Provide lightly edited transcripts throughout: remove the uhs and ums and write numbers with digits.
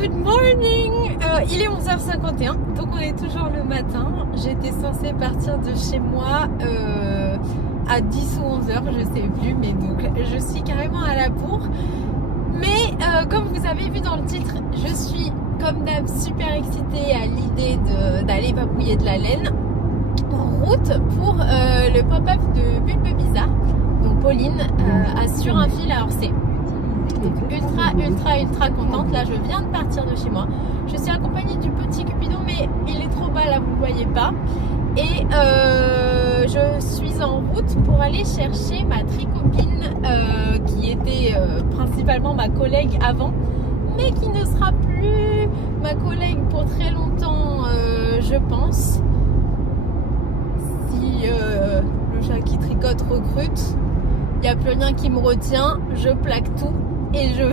Good morning. Il est 11h51, donc on est toujours le matin. J'étais censée partir de chez moi à 10 ou 11h, je sais plus, mais donc je suis carrément à la bourre. Mais comme vous avez vu dans le titre, je suis comme d'hab super excitée à l'idée d'aller papouiller de la laine. En route pour le pop-up de Bulbe Bizarre. Donc Pauline assure un fil à Orsay. Donc ultra contente. Là je viens de partir de chez moi. Je suis accompagnée du petit Cupidon, mais il est trop bas là, vous ne voyez pas. Et je suis en route pour aller chercher ma tricopine qui était principalement ma collègue avant, mais qui ne sera plus ma collègue pour très longtemps, je pense. Si le chat qui tricote recrute, il n'y a plus rien qui me retient, je plaque tout et je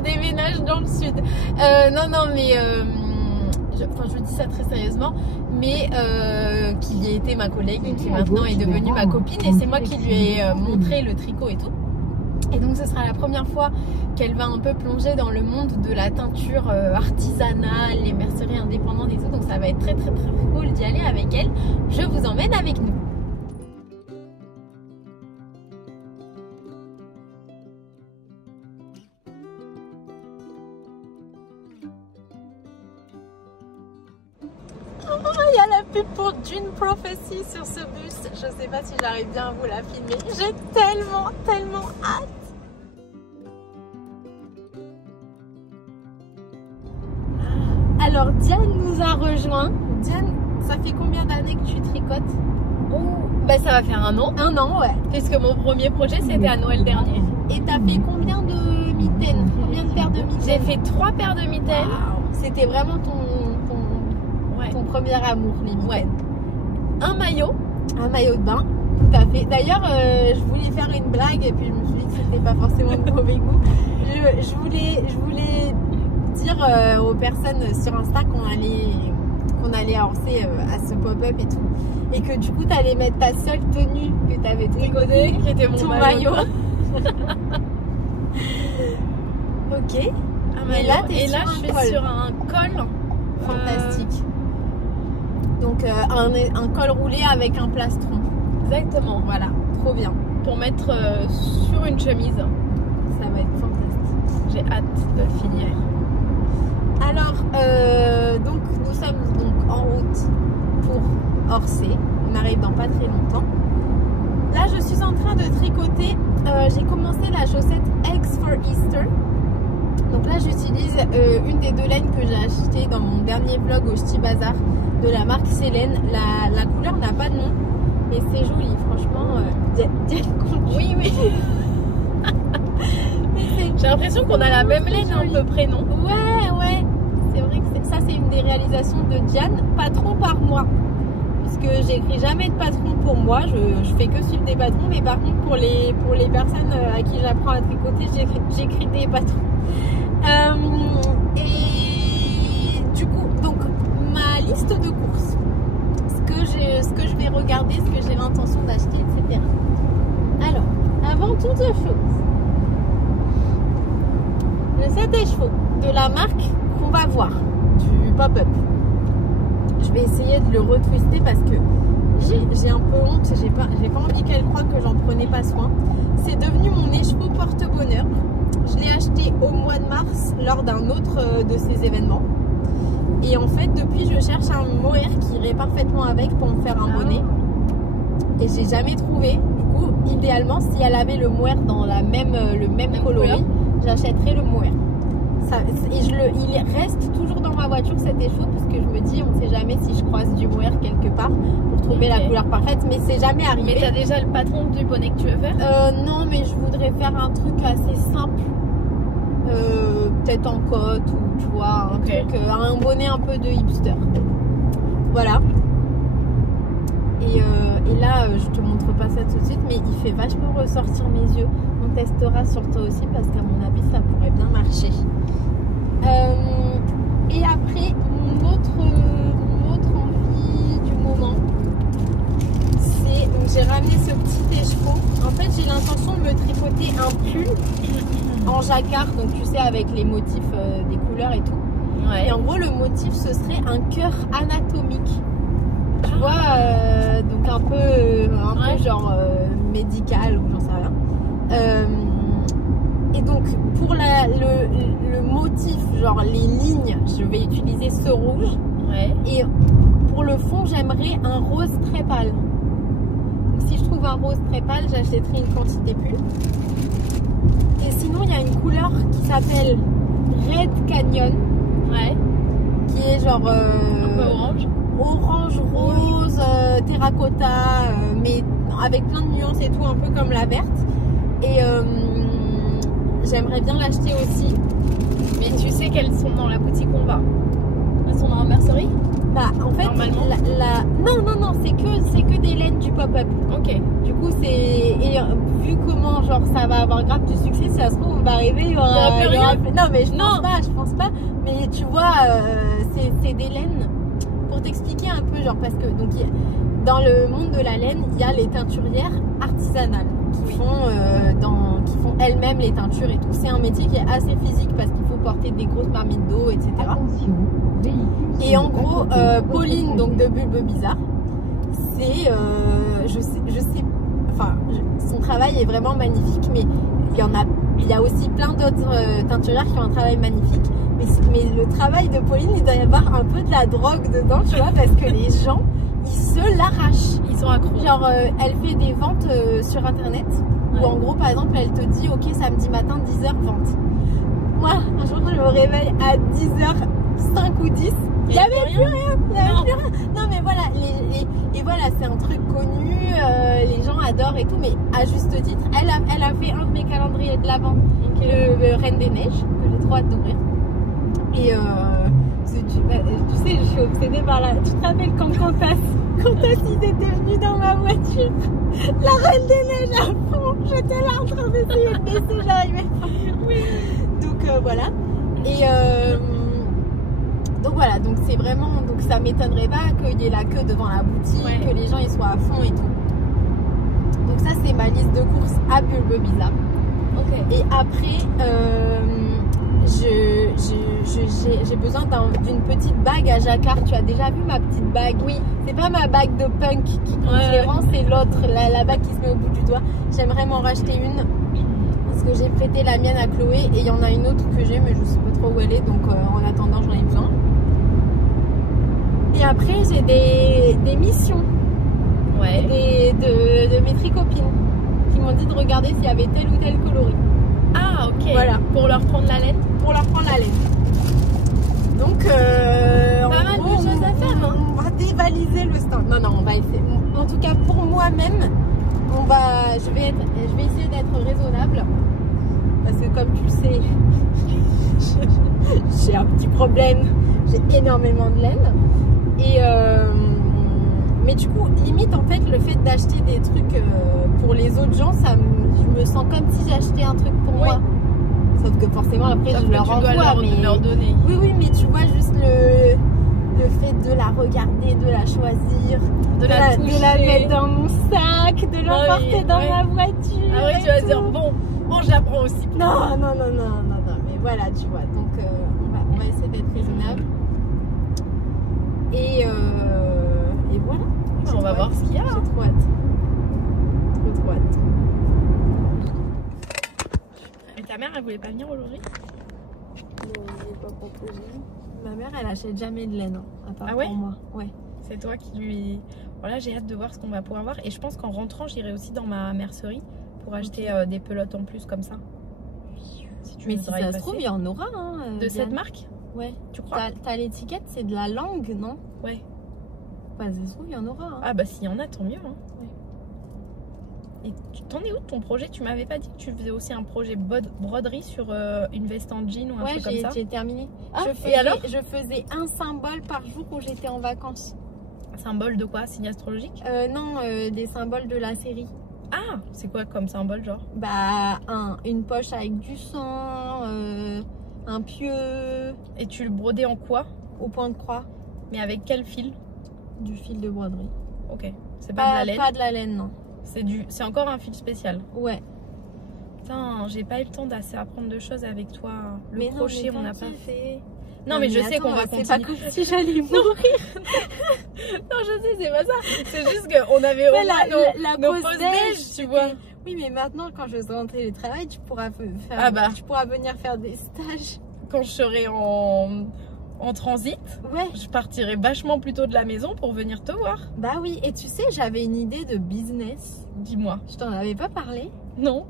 déménage dans le sud. Non mais je dis ça très sérieusement, mais qui était ma collègue et qui maintenant est devenue ma copine, et c'est moi qui lui ai montré le tricot et tout. Et donc ce sera la première fois qu'elle va un peu plonger dans le monde de la teinture artisanale, les merceries indépendantes et tout. Donc ça va être très cool d'y aller avec elle. Je vous emmène avec nous. Il y a la pub pour Dune Prophecy sur ce bus. Je sais pas si j'arrive bien à vous la filmer. J'ai tellement hâte. Alors Diane nous a rejoint. Diane, ça fait combien d'années que tu tricotes? Oh, bah ça va faire 1 an. 1 an, ouais. Parce que mon premier projet c'était à Noël dernier. Et t'as fait combien de mitaines? Combien de paires de mitaines? J'ai fait 3 paires de mitaines. Wow. C'était vraiment ton premier amour, limite. Ouais. Un maillot de bain, tout à fait. D'ailleurs, je voulais faire une blague et puis je me suis dit que c'était pas forcément de mauvais goût. Je voulais dire aux personnes sur Insta qu'on allait avancer à ce pop-up et tout, et que du coup tu allais mettre ta seule tenue que tu avais tricotée, qui était mon maillot. Ok. Et là je suis sur un col fantastique. Donc un col roulé avec un plastron. Exactement. Voilà, trop bien. Pour mettre sur une chemise. Ça va être fantastique. J'ai hâte de finir. Alors, donc nous sommes donc en route pour Orsay. On arrive dans pas très longtemps. Là, je suis en train de tricoter. J'ai commencé la chaussette Eggs for Easter. Donc là, j'utilise une des 2 laines que j'ai achetées dans mon dernier vlog au Ch'ti Bazar de la marque Célène. La couleur n'a pas de nom, mais c'est joli, franchement. Oui. J'ai l'impression qu'on a la même laine à peu près, non? Ouais. C'est vrai que ça, c'est une des réalisations de Diane. Patron par moi. Puisque j'écris jamais de patron pour moi. Je fais que suivre des patrons. Mais par contre, pour les personnes à qui j'apprends à tricoter, j'écris des patrons. Et du coup, donc ma liste de courses, ce que je vais regarder, ce que j'ai l'intention d'acheter, etc. Alors, avant toute chose, le set des chevaux de la marque qu'on va voir, du pop-up. Je vais essayer de le retwister parce que j'ai un peu honte, j'ai pas envie qu'elle croie que j'en prenais pas soin. C'est devenu mon écheveau porte-bonheur. Je l'ai acheté au mois de mars lors d'un autre de ces événements. Et en fait, depuis, je cherche un mohair qui irait parfaitement avec pour me faire un bonnet. Et j'ai jamais trouvé. Du coup, idéalement, si elle avait le mohair dans le même coloris, j'achèterais le mohair. Il reste toujours dans ma voiture cet écheveau parce que je me dis, on sait jamais si je croise du mohair quelque part pour trouver la couleur parfaite, mais c'est jamais arrivé. Mais t'as déjà le patron du bonnet que tu veux faire? Non, mais je voudrais faire un truc assez simple, peut-être en côte ou tu vois, un bonnet un peu de hipster. Voilà. Et là, je te montre pas ça tout de suite, mais il fait vachement ressortir mes yeux. On testera sur toi aussi parce qu'à mon avis, ça pourrait bien marcher. Et après, mon autre envie du moment, c'est donc j'ai ramené ce petit écheveau. En fait, j'ai l'intention de me tricoter un pull en jacquard, donc tu sais avec les motifs des couleurs et tout. Et en gros, le motif, ce serait un cœur anatomique. Tu vois, donc un peu genre médical ou j'en sais rien. Et donc, pour le motif, genre les lignes, je vais utiliser ce rouge. Et pour le fond, j'aimerais un rose très pâle. Donc, si je trouve un rose très pâle, j'achèterai une quantité plus. Et sinon, il y a une couleur qui s'appelle Red Canyon. Qui est genre un peu orange, rose, terracotta, mais avec plein de nuances et tout, un peu comme la verte. Et j'aimerais bien l'acheter aussi. Mais tu sais qu'elles sont dans la boutique où on va? Elles sont dans la mercerie? Bah en fait, normalement. Non, c'est que des laines du pop-up. Ok. Du coup, et vu comment genre ça va avoir grave du succès, si ça se trouve on va arriver, il y aura plus rien. Non mais je pense pas. Mais tu vois, c'est des laines. Pour t'expliquer un peu, genre parce que donc dans le monde de la laine, il y a les teinturières artisanales qui font elles-mêmes les teintures et tout. C'est un métier qui est assez physique parce qu'il faut porter des grosses marmites d'eau, etc. Et en gros, Pauline, donc de Bulbe Bizarre, c'est, son travail est vraiment magnifique, mais il y a aussi plein d'autres teinturières qui ont un travail magnifique. Mais le travail de Pauline, il doit y avoir un peu de la drogue dedans, tu vois, parce que les gens, ils se l'arrachent. Ils sont accros. Genre, elle fait des ventes sur internet, où en gros, par exemple, elle te dit, ok, samedi matin, 10h, vente. Moi, un jour, je me réveille à 10h05 ou 10. Il n'y avait plus rien. Non, mais voilà, et voilà, c'est un truc connu, les gens adorent et tout, mais à juste titre, elle a fait un de mes calendriers de l'Avent, le Reine des Neiges, que j'ai trop hâte d'ouvrir. Et tu sais, je suis obsédée par la. Tu te rappelles quand ils étaient venus dans ma voiture, la Reine des Neiges à fond, j'étais là en train d'essayer de baisser, j'arrivais pas. Donc voilà. Et donc voilà, donc c'est vraiment, donc ça m'étonnerait pas qu'il y ait la queue devant la boutique, que les gens ils soient à fond et tout. Donc ça c'est ma liste de courses à Bulbe Bizarre. Et après, j'ai besoin d'une petite bague à jacquard. Tu as déjà vu ma petite bague? Oui. C'est pas ma bague de punk qui les rend, c'est l'autre, la bague qui se met au bout du doigt. J'aimerais m'en racheter une. Parce que j'ai prêté la mienne à Chloé et il y en a une autre que j'ai, mais je sais pas trop où elle est. Donc en attendant, j'en ai besoin. Et après, j'ai des missions. De mes tricopines qui m'ont dit de regarder s'il y avait tel ou tel coloris. Ah, ok. Voilà. Pour leur prendre la laine? Pour leur prendre la laine. Donc, pas mal de choses à faire. On va dévaliser le stand. Non, on va essayer. En tout cas, pour moi-même, je vais essayer d'être raisonnable. Parce que, comme tu le sais, j'ai un petit problème. J'ai énormément de laine. Et mais du coup, limite, en fait, le fait d'acheter des trucs pour les autres gens, je me sens comme si j'achetais un truc pour moi. Sauf que forcément, après, je leur envoie. Leur donner. Oui, mais tu vois, juste le fait de la regarder, de la choisir, de la mettre dans mon sac, de l'emporter dans ma voiture. Ah oui, tu vas dire, bon, je la prends aussi. Non, mais voilà, tu vois. Donc, on va essayer d'être raisonnable. Et voilà. On va voir ce qu'il y a. J'ai trop hâte. Trop hâte. Mais ta mère, elle voulait pas venir aujourd'hui? Non, je l'ai pas proposé. Ma mère, elle achète jamais de laine, à part pour moi. Ouais. C'est toi qui lui... Voilà, j'ai hâte de voir ce qu'on va pouvoir voir. Et je pense qu'en rentrant, j'irai aussi dans ma mercerie pour acheter des pelotes en plus comme ça. Si tu mais si ça se trouve, il y en aura. De cette marque? Ouais. Tu crois? T'as l'étiquette, c'est de la langue, non? Ouais. Bah, ça se trouve, il y en aura. Ah bah s'il y en a, tant mieux. Et t'en es où de ton projet? Tu m'avais pas dit que tu faisais aussi un projet broderie sur une veste en jean ou un truc comme ça? Ouais, j'ai terminé. Et alors? Je faisais un symbole par jour où j'étais en vacances. Un symbole de quoi? Signe astrologique? Non, des symboles de la série. Ah, c'est quoi comme symbole, genre? Bah, une poche avec du sang, un pieu. Et tu le brodais en quoi? Au point de croix. Mais avec quel fil? Du fil de broderie. Ok. C'est pas de la laine? Pas de la laine, non. C'est encore un fil spécial. Ouais. Putain, j'ai pas eu le temps d'assez apprendre de choses avec toi. Le crochet, on n'a pas fait. Non, mais je sais qu'on va C'est continuer. pas comme si j'allais mourir. Non, je sais, c'est pas ça. C'est juste qu'on avait Ouais, au moins nos pause pauses déj, déj, tu vois. Oui, mais maintenant, quand je serai en télétravail, tu pourras tu pourras venir faire des stages. Quand je serai en transit, Ouais. je partirai vachement plus tôt de la maison pour venir te voir. Bah oui, et tu sais, j'avais une idée de business. Dis-moi. Je t'en avais pas parlé. Non.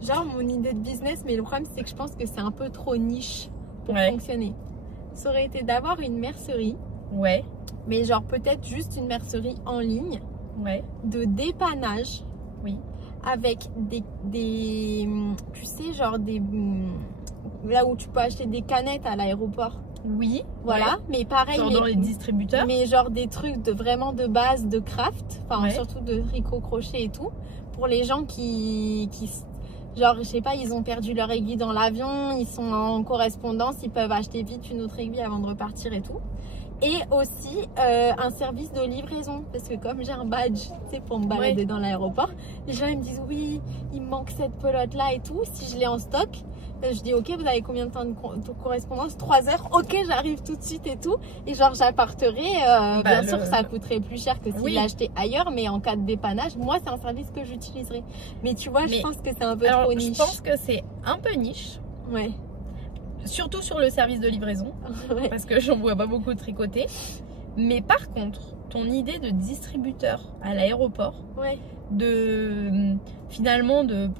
Genre mon idée de business, mais le problème c'est que je pense que c'est un peu trop niche pour Ouais. fonctionner. Ça aurait été d'avoir une mercerie, Ouais. mais genre peut-être juste une mercerie en ligne Ouais. de dépannage. Oui. Avec tu sais, genre là où tu peux acheter des canettes à l'aéroport. Oui. Voilà, Ouais. mais pareil, Genre dans les distributeurs. mais genre des trucs vraiment de base de craft, enfin Ouais. surtout de tricot crochet et tout, pour les gens qui genre je sais pas, ils ont perdu leur aiguille dans l'avion, ils sont en correspondance, ils peuvent acheter vite une autre aiguille avant de repartir et tout. Et aussi un service de livraison, parce que comme j'ai un badge, tu sais, pour me balader dans l'aéroport, les gens ils me disent oui, il me manque cette pelote là et tout, si je l'ai en stock, je dis ok, vous avez combien de temps de correspondance? 3 heures, ok, j'arrive tout de suite et tout, et genre j'apporterai, bien sûr ça coûterait plus cher que s'il l'achetait ailleurs, mais en cas de dépannage, moi c'est un service que j'utiliserai. Mais tu vois, je pense que c'est un peu trop niche. Je pense que c'est un peu niche. Ouais. Surtout sur le service de livraison, Ouais. parce que j'en vois pas beaucoup tricoter. Mais par contre, ton idée de distributeur à l'aéroport, Ouais. Finalement de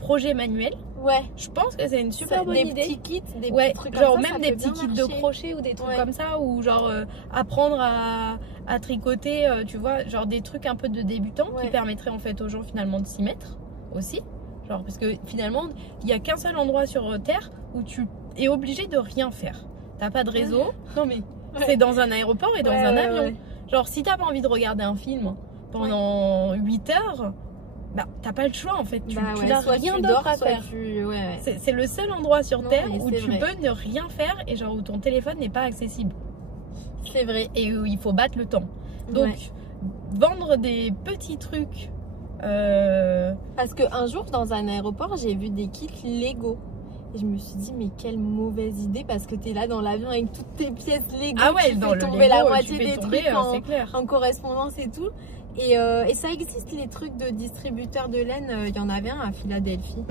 projet manuel, Ouais. je pense que c'est une super bonne des idée. Petits kits, des Ouais, petits trucs genre comme ça, même ça des peut petits bien kits de marcher. crochet ou des trucs Ouais. comme ça, ou genre apprendre à tricoter, tu vois, genre des trucs un peu de débutants qui permettraient en fait aux gens finalement de s'y mettre aussi. Genre parce que finalement, il n'y a qu'un seul endroit sur Terre où tu es obligé de rien faire. T'as pas de réseau. Non mais c'est dans un aéroport et dans un avion. Ouais. Genre si t'as pas envie de regarder un film pendant 8 heures, bah t'as pas le choix en fait. Tu n'as rien d'autre à faire. C'est le seul endroit sur Terre où tu peux ne rien faire et genre où ton téléphone n'est pas accessible. C'est vrai. Et où il faut battre le temps. Donc vendre des petits trucs. Parce qu'un jour dans un aéroport j'ai vu des kits Lego. Et je me suis dit mais quelle mauvaise idée, parce que t'es là dans l'avion avec toutes tes pièces Lego. Ah ouais, tu dans fais le tomber Lego, la moitié des tomber, trucs en correspondance et tout. Et ça existe, les trucs de distributeurs de laine. Il y en avait un à Philadelphie.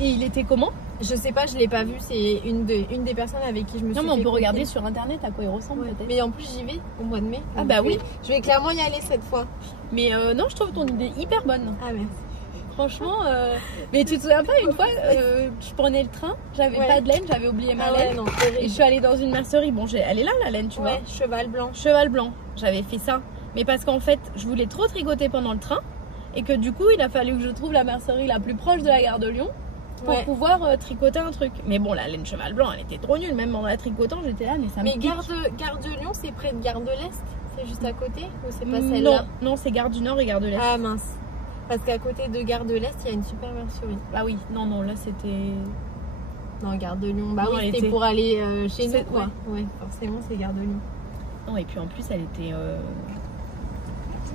Et il était comment? Je sais pas, je l'ai pas vu. C'est une des personnes avec qui je me suis. Non mais on fait peut regarder confier. sur internet à quoi il ressemble peut-être. Mais en plus j'y vais au mois de mai. Ah bah oui. Je vais clairement y aller cette fois. Mais non, je trouve ton idée hyper bonne. Ah merci. Franchement, mais tu te souviens pas une fois, je prenais le train, j'avais pas de laine, j'avais oublié ma laine. Non, et je suis allée dans une mercerie. Bon, elle est là la laine, tu vois. Cheval blanc. Cheval blanc. J'avais fait ça. Mais parce qu'en fait, je voulais trop tricoter pendant le train. Et que du coup, il a fallu que je trouve la mercerie la plus proche de la gare de Lyon pour pouvoir tricoter un truc. Mais bon, la laine cheval blanc, elle était trop nulle. Même en la tricotant, j'étais là, mais ça me pique. Gare de Lyon, c'est près de Gare de l'Est? C'est juste à côté? Ou c'est pas celle-là? Non, c'est Gare du Nord et Gare de l'Est. Ah mince. Parce qu'à côté de Gare de l'Est, il y a une super mercerie. Ah oui, non, là c'était... Non, Gare de Lyon. Bah non, oui, c'était pour aller chez nous, quoi. Ouais, forcément, c'est Gare de Lyon. Non, et puis en plus, elle était...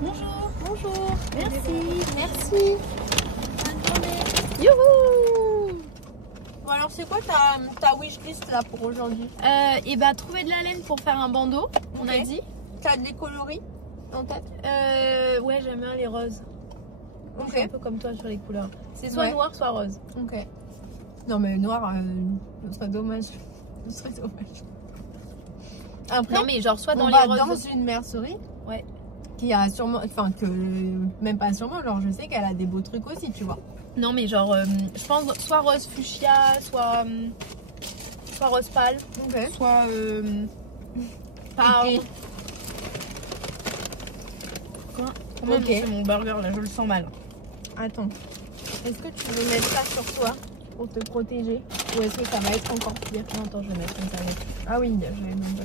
Bonjour. Bonjour. Merci. Bonne journée. Youhou! Bon, alors, c'est quoi ta wishlist là pour aujourd'hui? Et bah, trouver de la laine pour faire un bandeau, on a dit. T'as des coloris en tête? Ouais, j'aime bien les roses. Je suis un peu comme toi sur les couleurs. C'est soit noir, soit rose. Ok. Non, mais noir, ce serait dommage. Ce serait dommage. Après, non, mais genre, soit dans les roses. Dans une mercerie. Ouais. Qui a sûrement. Enfin, que. Même pas sûrement, genre, je sais qu'elle a des beaux trucs aussi, tu vois. Non, mais genre, je pense soit rose fuchsia, soit rose pâle. Ok. Soit. Pâle. Quoi? Comment c'est mon burger là? Je le sens mal. Attends. Est-ce que tu veux mettre ça sur toi pour te protéger? Ou est-ce que ça va être encore pire? Non, attends, je vais mettre une tablette. Ah oui, je vais mettre.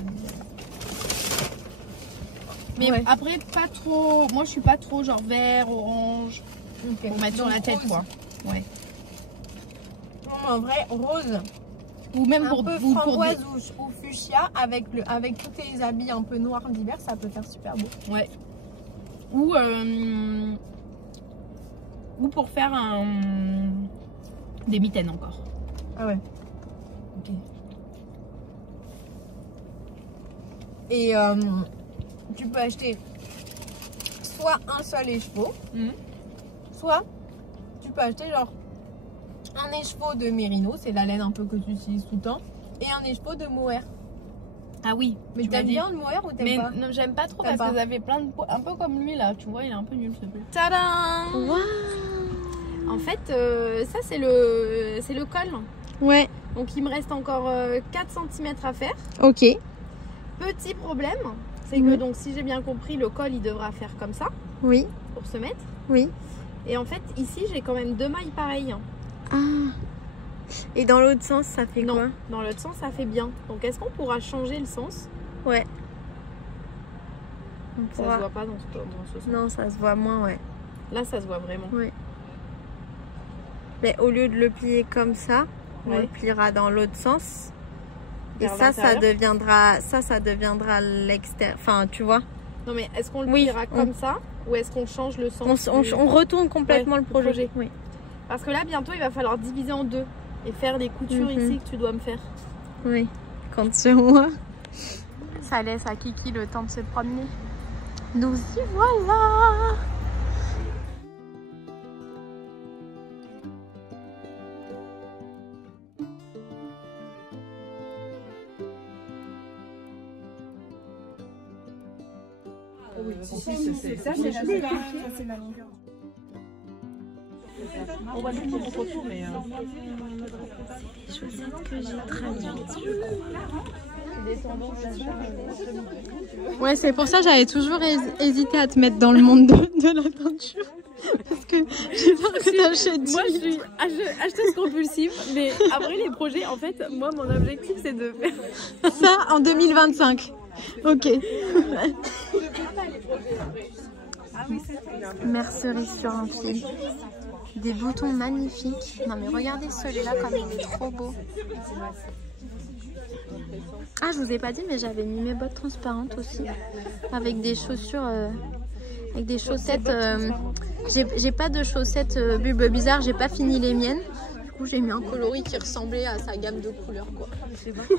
Mais après, pas trop. Moi, je suis pas trop genre vert, orange. Pour mettre sur la tête, quoi. Ouais. Non, en vrai, rose. Ou même un pour peu ou framboise ou fuchsia avec tous tes habits un peu noirs d'hiver, ça peut faire super beau. Ouais. Ou pour faire Des mitaines encore. Ah ouais. Ok. Et tu peux acheter soit un seul écheveau, soit tu peux acheter genre un écheveau de mérino, c'est la laine un peu que tu utilises tout le temps, et un écheveau de mohair. Ah oui. Mais t'aimes bien le mohair ou t'aimes pas? Non, j'aime pas trop parce que ça fait plein de peau, un peu comme lui là, tu vois, il est un peu nul ce peu. Tadam! Wow. En fait, ça c'est le col. Ouais. Donc il me reste encore 4 cm à faire. Ok. Petit problème, c'est que donc si j'ai bien compris, le col il devra faire comme ça. Oui. Pour se mettre. Oui. Et en fait, ici j'ai quand même 2 mailles pareilles. Ah. Et dans l'autre sens, ça fait quoi? Non, dans l'autre sens, ça fait bien. Donc est-ce qu'on pourra changer le sens? Ouais. Ça se voit pas dans ce sens. Non, ça se voit moins, ouais. Là, ça se voit vraiment. Oui. Mais au lieu de le plier comme ça, on le pliera dans l'autre sens. Et ça deviendra l'extérieur. Enfin, tu vois. Non, mais est-ce qu'on le pliera comme ça ou est-ce qu'on change le sens? On retourne complètement le projet. Oui. Parce que là, bientôt, il va falloir diviser en deux et faire des coutures ici que tu dois me faire. Oui. Compte sur moi. Ça laisse à Kiki le temps de se promener. Nous y voilà. Ça, c'est la longueur. On va juste mon retour, mais. Les chaussettes que j'ai traduites. Ouais, c'est pour ça que j'avais toujours hésité à te mettre dans le monde de la teinture. Parce que j'ai peur que t'achètes. Moi, je suis acheteuse compulsive, mais après les projets, en fait, moi, mon objectif, c'est de faire ça en 2025. Ok. Mercerie sur un fil. Des boutons magnifiques. Non mais regardez celui-là comme il est trop beau. Ah, je vous ai pas dit, mais j'avais mis mes bottes transparentes aussi. Avec des chaussures... avec des chaussettes... j'ai pas de chaussettes bulbe bizarre, j'ai pas fini les miennes. Du coup, j'ai mis un coloris qui ressemblait à sa gamme de couleurs, quoi. C'est parfait.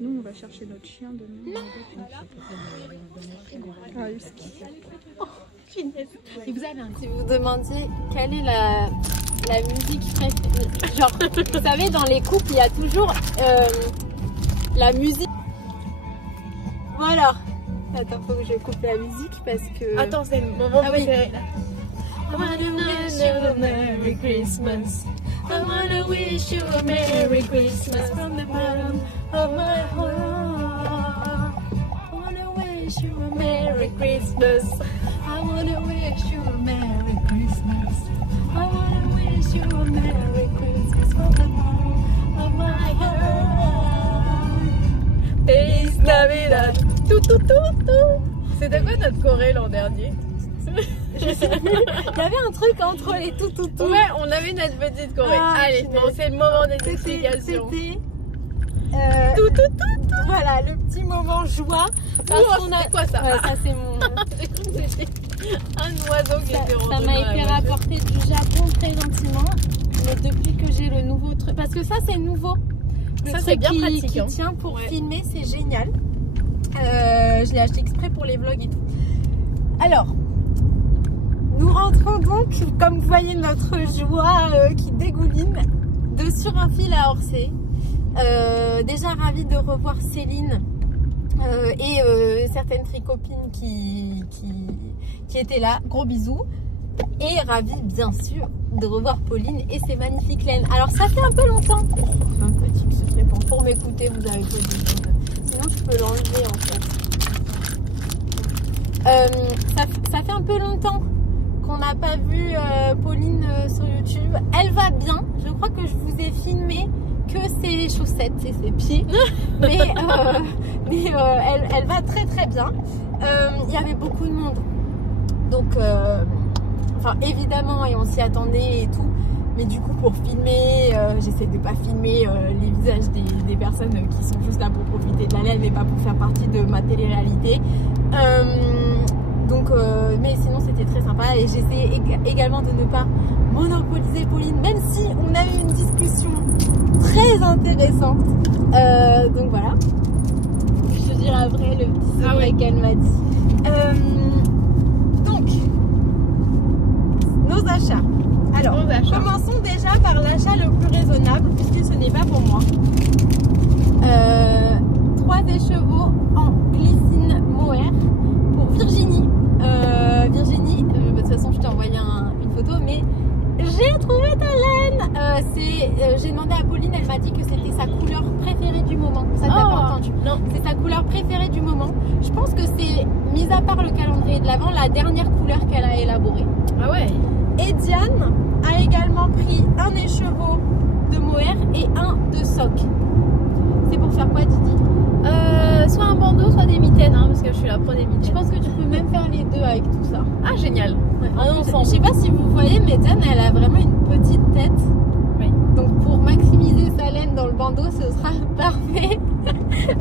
Nous, on va chercher notre chien demain. Ah, Et vous avez si vous demandiez quelle est la musique préférée, genre, vous savez, dans les couples, il y a toujours la musique. Voilà. Attends, faut que je coupe la musique parce que. Attends, c'est le moment préféré. I wanna wish you a Merry Christmas. I wanna wish you a Merry Christmas from the bottom of my heart. I wanna wish you a Merry Christmas. I wanna wish you a Merry Christmas. I wanna wish you a Merry Christmas from the bottom of my heart. Feliz Navidad. Tout, tout, tout, tout. C'était quoi notre Corée l'an dernier? Il y avait un truc entre les tout. Ouais, on avait notre petite Corée. Allez, bon, c'est le moment des explications. C'était tout. Voilà, le petit moment joie. C'est quoi ça? Ouais, ça c'est mon. J'ai cru que c'était un oiseau qui était rentré. Ça m'a été rapporté du Japon très gentiment. Mais depuis que j'ai le nouveau truc, parce que ça c'est nouveau. Ça c'est bien pratique. Qui tient pour filmer, c'est génial. Je l'ai acheté exprès pour les vlogs et tout. Alors. Nous rentrons donc, comme vous voyez, notre joie qui dégouline sur un fil à Orsay. Déjà ravie de revoir Céline et certaines tricopines qui étaient là. Gros bisous. Et ravie, bien sûr, de revoir Pauline et ses magnifiques laines. Alors, ça fait un peu longtemps. Un petit secret pour m'écouter, vous avez pas dit. Sinon, je peux l'enlever en fait. Ça fait un peu longtemps qu'on n'a pas vu Pauline sur YouTube. Elle va bien. Je crois que je vous ai filmé que ses chaussettes et ses pieds. mais elle va très très bien. Il y avait beaucoup de monde. Donc, enfin évidemment, et on s'y attendait et tout. Mais du coup, pour filmer, j'essaie de pas filmer les visages des personnes qui sont juste là pour profiter de la laine, mais pas pour faire partie de ma télé-réalité. Mais sinon, c'était très sympa. Et j'essaie également de ne pas monopoliser Pauline, même si on a eu une discussion très intéressante. Donc voilà. Je te dirai après le petit secret qu'elle m'a dit. Donc, nos achats. Alors, commençons déjà par l'achat le plus raisonnable, puisque ce n'est pas pour moi. 3 écheveaux en glycine mohair pour Virginie. Virginie, de toute façon, je t'ai envoyé une photo, mais j'ai trouvé ta laine. J'ai demandé à Pauline, elle m'a dit que c'était sa couleur préférée du moment. Ça t'a pas entendu? Non. C'est sa couleur préférée du moment. Je pense que c'est, mis à part le calendrier de l'Avent, la dernière couleur qu'elle a élaborée. Ah ouais. Et Diane a également pris un écheveau de mohair et un de soc. C'est pour faire quoi, Didi? Soit un bandeau, soit des mitaines, hein, parce que je suis la pro des mitaines. Je pense que tu peux même faire les deux avec tout ça. Ah, génial. Ouais. Je sais pas si vous voyez, mais Diane, elle a vraiment une petite tête. Oui. Donc pour maximiser sa laine dans le bandeau, ce sera parfait.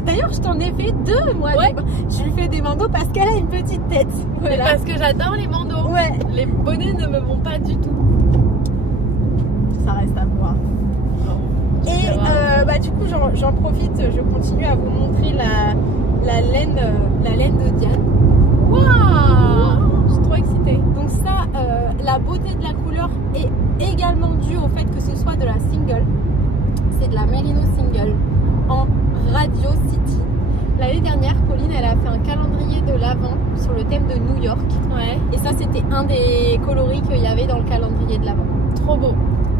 D'ailleurs, je t'en ai fait 2, moi. Ouais. Je lui fais des bandeaux parce qu'elle a une petite tête. Voilà. Mais parce que j'adore les bandeaux. Ouais. Les bonnets ne me vont pas du tout. Ça reste à voir. Et du coup, j'en profite, je continue à vous montrer la laine de Diane. Waouh, je suis trop excitée. Donc ça, la beauté de la couleur est également due au fait que ce soit de la single. C'est de la Merino single en Radio City. L'année dernière, Pauline, elle a fait un calendrier de l'Avent sur le thème de New York. Ouais. Et ça, c'était un des coloris qu'il y avait dans le calendrier de l'Avent. Trop beau.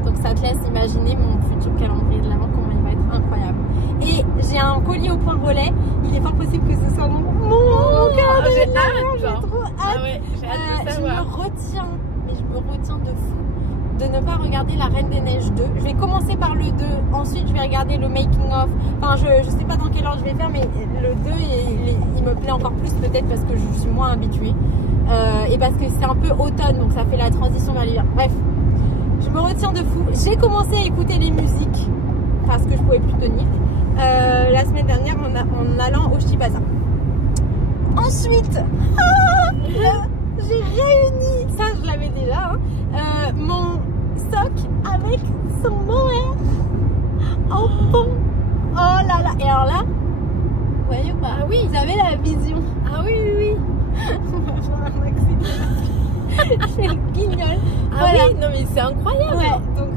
Donc ça te laisse imaginer mon futur calendrier de l'Avent, comment il va être incroyable. Et j'ai un colis au point relais. Il est pas possible que ce soit mon calendrier de l'Avent. J'ai trop hâte. Ah ouais, j'ai hâte de savoir. Je me retiens de fou de ne pas regarder La Reine des Neiges 2. Je vais commencer par le 2, ensuite je vais regarder le making of. Enfin, je sais pas dans quel ordre je vais faire, mais le 2 il me plaît encore plus, peut-être parce que je suis moins habituée et parce que c'est un peu automne, donc ça fait la transition vers l'hiver. Bref, je me retiens de fou. J'ai commencé à écouter les musiques parce que je pouvais plus tenir la semaine dernière en allant au Shibaza. Ensuite, j'ai réuni, ça je l'avais déjà, mon soc avec son mohair en fond. Oh là là. Et alors là, vous voyez ou pas? Ah oui, vous avez la vision. Ah oui, oui, oui. On va faire un accident. Je fais le guignol. Ah voilà. oui, non mais c'est incroyable. Ouais, donc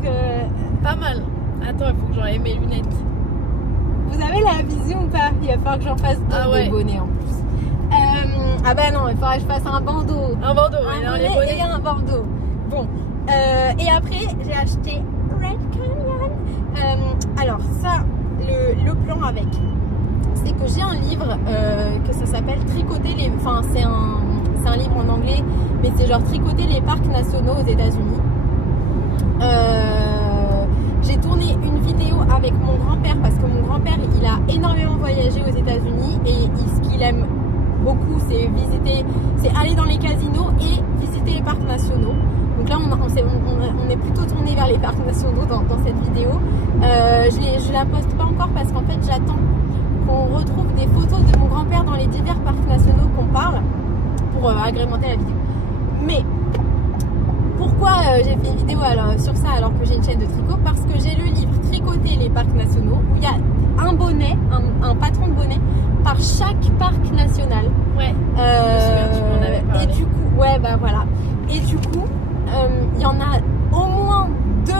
pas mal. Attends, il faut que j'enlève mes lunettes. Vous avez la vision ou pas? Il va falloir que j'en fasse deux des bonnets en plus. Ah bah non, il faudrait que je fasse un bandeau. Un bandeau, un bonnet les bonnets et un bandeau. Bon, et après j'ai acheté Red Canyon. Alors ça, le plan avec, c'est que j'ai un livre que ça s'appelle Tricoter les... Enfin c'est un livre en anglais, mais c'est genre Tricoter les parcs nationaux aux États-Unis. J'ai tourné une vidéo avec mon grand-père parce que mon grand-père il a énormément voyagé aux États-Unis et ce qu'il aime beaucoup c'est aller dans les casinos et visiter les parcs nationaux. Donc là on est plutôt tourné vers les parcs nationaux dans cette vidéo. Je la poste pas encore parce qu'en fait j'attends qu'on retrouve des photos de mon grand-père dans les divers parcs nationaux qu'on parle pour agrémenter la vidéo. Mais pourquoi j'ai fait une vidéo sur ça alors que j'ai une chaîne de tricot? Parce que j'ai le livre Tricoter les parcs nationaux où il y a un bonnet, un patron de bonnet par chaque parc national. Ouais. Tu m'en avais parlé. Et du coup, ouais bah voilà. Et du coup, il y en a au moins 2